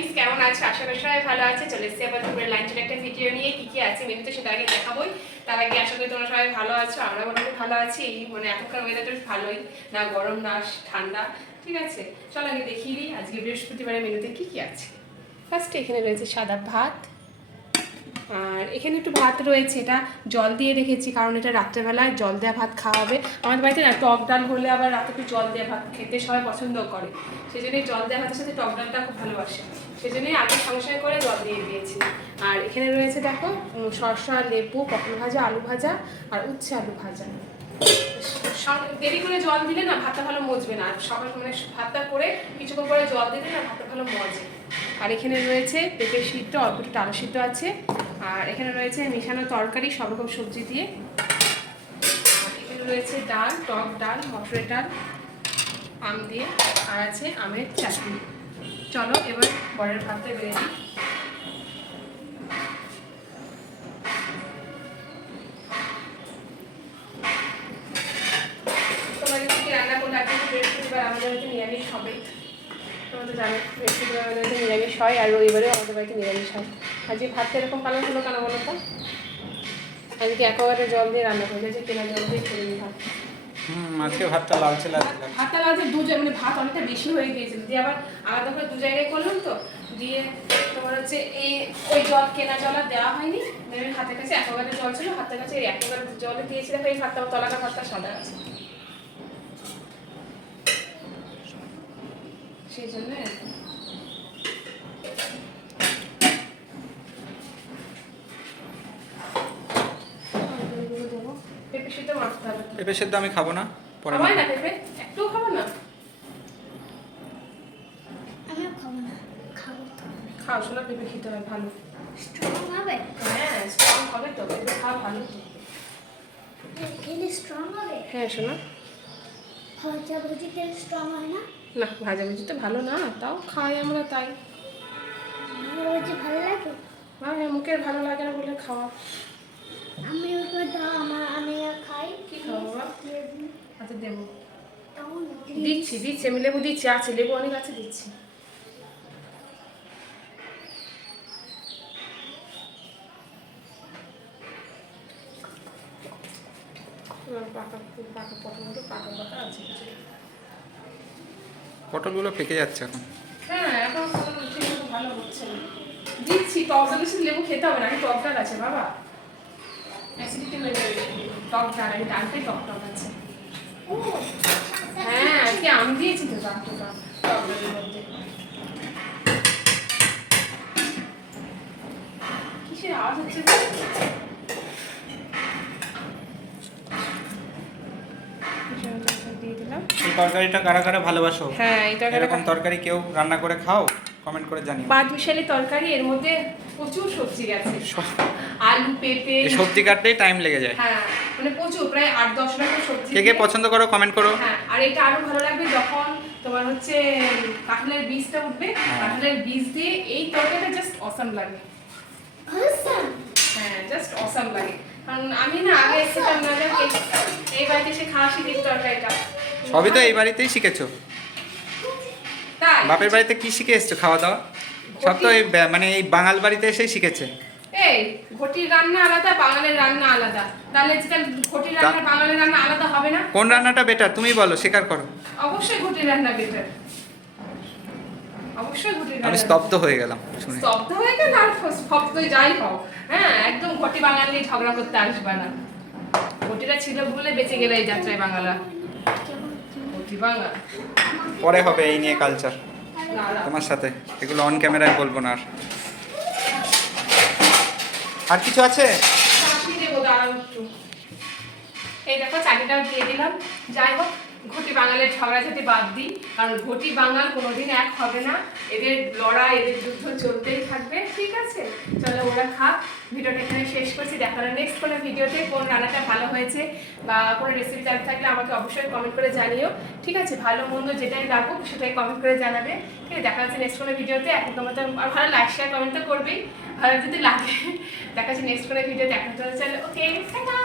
Friends, কেমন আছে? আশা করি সবাই ভালো আছে। চলে এসেছি আবার দুপুরে লাঞ্চের একটা ভিডিও নিয়ে। কি কি আছে মেনুতে সেটা আগে দেখাবোই। তার আগে আশা করি তোমরা সবাই ভালো আছো, আমরা মোটামুটি ভালো আছি। মানে এখনকার ওয়েদারটা ভালোই, না গরম না ঠান্ডা, ঠিক আছে। চলো আগে দেখিয়ে দিই আজকে বৃহস্পতিবারের মেনুতে কি কি আছে। ফার্স্টে এখানে রয়েছে সাদা ভাত, আর এখানে একটু ভাত রয়েছে, এটা জল দিয়ে রেখেছি কারণ এটা রাত্রেবেলায় জল দেওয়া ভাত খাওয়া হবে। আমাদের বাড়িতে না টক ডাল হলে আবার রাতে একটু জল দেওয়া ভাত খেতে সবাই পছন্দ করে, সেই জন্যই জল দেওয়া ভাতের সাথে টক ডালটা খুব ভালোবাসে, সেই জন্যই আগে সঙ্গে সঙ্গে করে জল দিয়ে দিয়েছি। আর এখানে রয়েছে দেখো শসা, লেবু, পটল ভাজা, আলু ভাজা আর উচ্ছে আলু ভাজা। দেরি করে জল দিলে না ভাতটা ভালো মজবে না, আর সকাল মানে ভাতটা করে কিছুক্ষণ পরে জল দিলে না ভাতটা ভালো মজে। আর এখানে রয়েছে পেঁপে সিদ্ধ, অল্প একটু আলু সিদ্ধ আছে। আর এখানে রয়েছে মিশানো তরকারি সব রকম সবজি দিয়ে। আর এখানে রয়েছে ডাল, টক ডাল, মটরের ডাল, আম দিয়ে, আর আছে আমের চাটনি। চলো এবার পরের ভাতটা বেড়ে দিই। তোমাদের কি রান্না করলে আজকে বৃহস্পতিবার আমাদের বাড়িতে নিরামিষ হবে। তোমরা তো জানো বৃহস্পতিবার আমাদের বাড়িতে নিরামিষ হয়, আর রবিবারেও আমাদের বাড়িতে নিরামিষ হয়। আজকে ভাতটা এরকম কালার হলো কেন বলো তো? আজকে একেবারে জল দিয়ে রান্না করে দিয়েছে, কেনা জল দিয়ে করে দিই ভাত। আজকে ভাতটা লালচে লাগছে। ভাতটা লালচে মানে ভাত অনেকটা বেশি হয়ে গিয়েছিল, দিয়ে আবার আলাদা করে 2 জায়গায় করলাম তো, দিয়ে তোমার হচ্ছে এই ওই জল কেনা জল আর দেওয়া হয়নি। হাতের কাছে একেবারে জল ছিল, হাতের কাছে একেবারে জলে দিয়েছি, দেখো এই ভাতটা তলাটা ভাতটা সাদা আছে, সেই জন্য পেঁপে সিদ্ধ মাখতে হবে। পেঁপে সেদ্ধ আমি খাবো না, পরে খাবাই না পেঁপে? একটুও খাবো না? খাও শোনা, পেঁপে খেতে হয়, ভালো স্ট্রং হবে? হ্যাঁ স্ট্রং হবে তো, পেঁপে খাওয়া ভালো তো। খেলে স্ট্রং হবে? হ্যাঁ শোনা। ভাজা ভুজি খেলে স্ট্রং হয় না? না ভাজাভুজি তো ভালো না, তাও খাই আমরা তাই। ভাজা ভুজি ভালো লাগে? হ্যাঁ মুখের ভালো লাগে না বলে খাওয়া। আমি ওকে দাও, আমি খাই। কি খাবো বাবা? আচ্ছা দেবো, তখন দিচ্ছি আমি লেবু দিচ্ছি, আছে লেবু অনেক আছে, দিচ্ছি। পাকা পাকা পটলগুলো পাকা পাকা আছে কিছু। পটলগুলো পেকে যাচ্ছে এখন। হ্যাঁ এখন পটল ঠিকমতো ভালো হচ্ছে না। দিচ্ছি, টক ডালের সাথে লেবু খেতে হবে না, আমি টক ডাল আছে বাবা, অ্যাসিডিটি হয়ে যাবে। টক ডাল, আমি ডালটাই টক টক আছে। ও হ্যাঁ আজকে আম দিয়েছি তো টক ডালের মধ্যে। কিসের আওয়াজ হচ্ছে? দিয়ে দিলাম। এই তরকারিটা কারা কারা ভালোবাসো? হ্যাঁ এই এরকম তরকারি কেউ রান্না করে খাও, কমেন্ট করে জানিও। 5 মিশালি তরকারি, এর মধ্যে প্রচুর সবজি গেছে, আলু, পেঁপে, এই সবজি কাটতেই টাইম লেগে যায়। হ্যাঁ মানে প্রচুর, প্রায় 8-10 রকম সবজি। কে কে পছন্দ করো কমেন্ট করো। হ্যাঁ আর এটা আরো ভালো লাগবে যখন তোমার হচ্ছে কাঁঠালের বীজটা উঠবে, কাঁঠালের বীজ দিয়ে এই তরকারিটা জাস্ট অসাম লাগে। awesome! হ্যাঁ জাস্ট অসাম লাগে, কারণ আমি না আগে খেতাম না, এই বাড়িতে এসে খাওয়া শিখেছি তরকারিটা। সবই তো এই বাড়িতেই শিখেছো। তাই বাপের বাড়িতে কি শিখে এসছো খাওয়া দাওয়া? সব তো এই মানে এই বাঙাল বাড়িতে এসেই শিখেছে। এই ঘটির রান্না আলাদা, বাঙালির রান্না আলাদা, তাহলে যেটা ঘটির রান্না বাঙালির রান্না আলাদা হবে না? কোন রান্নাটা বেটার তুমি বলো, স্বীকার করো। অবশ্যই ঘটির রান্না বেটার, অবশ্যই ঘটির আমি রান্না। স্তব্ধ হয়ে গেলাম শুনে। স্তব্ধ হয়ে গেল আর ভক্তই যাই হোক, হ্যাঁ একদম ঘটি বাঙালি ঝগড়া করতে আসবে না। ঘটিটা ছিল বলে বেঁচে গেলে এই যাত্রায় বাঙালা। ঘটি বাঙাল পরে হবে এই নিয়ে কালচার না না। তোমার সাথে, এগুলো অন ক্যামেরায় বলবো না। আর কিছু আছে? চাটনি দেবো, দাঁড়াও একটু। এই দেখো চাটনিটাও দিয়ে দিলাম। যাই হোক ঘটি বাঙালের ঝগড়াঝাটি বাদ দিই, কারণ ঘটি বাঙাল কোনোদিন এক হবে না, এদের লড়াই এদের যুদ্ধ চলতেই থাকবে, ঠিক আছে। চলো ওরা খাক, ভিডিওটা এখানে শেষ করছি। দেখা হবে নেক্সট কোনো ভিডিওতে। কোন রান্নাটা ভালো হয়েছে বা কোনো রেসিপি জানতে থাকলে আমাকে অবশ্যই কমেন্ট করে জানিও, ঠিক আছে। ভালো মন্দ যেটাই লাগুক সেটাই কমেন্ট করে জানাবে, ঠিক আছে। দেখা হচ্ছে নেক্সট কোনো ভিডিওতে। এখন তোমার তো আর ভালো লাইক শেয়ার কমেন্ট তো করবেই, ভালো যদি লাগে। দেখা হচ্ছে নেক্সট কোনো ভিডিওতে। এখন চলো ওকে টাটা।